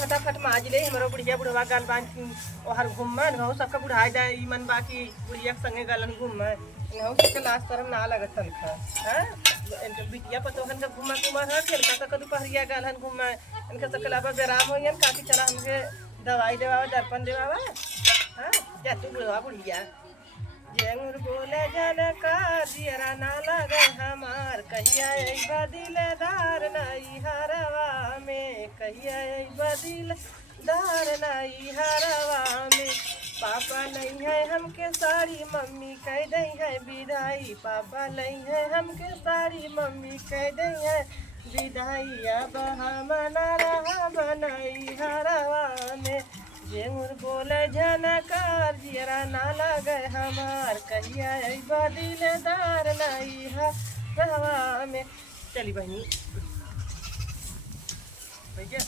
फटाफट माज ले हमरो बुढ़िया बुढ़वा गाल बांध ओहर घूमन हो सबका बुढ़ा जाए ई मन बाकी बुढ़िया के संगे गालन घूमन हो के लास्ट तरम ना लगत तनखा हां इनके बिटिया पतोहन का घुमा घुमा है खेलका का दुपहरिया गालन घुमा इनके सकला पर बेराम होयन काफी चला हमके दवाई देवावा दर्पण देवावा हां जा तू बुढ़वा बुढ़िया जेंगुर बोले जनकार जियरा ना लगे हमार कहिया अइबा दिलदार नाई हरवा में कहिया अइबा दिलदार नाई हरवा में पापा नहीं है हमके साड़ी मम्मी कह दई है विदाई पापा नहीं है हमके साड़ी मम्मी कह दई है विदाई अब हम ना रहा बनाई हरवा में जेंगुर बोले जनकार जियरा ना लगे हमार कहिया अइबा दिलदार नाई हरवा में चली बहनी भैया।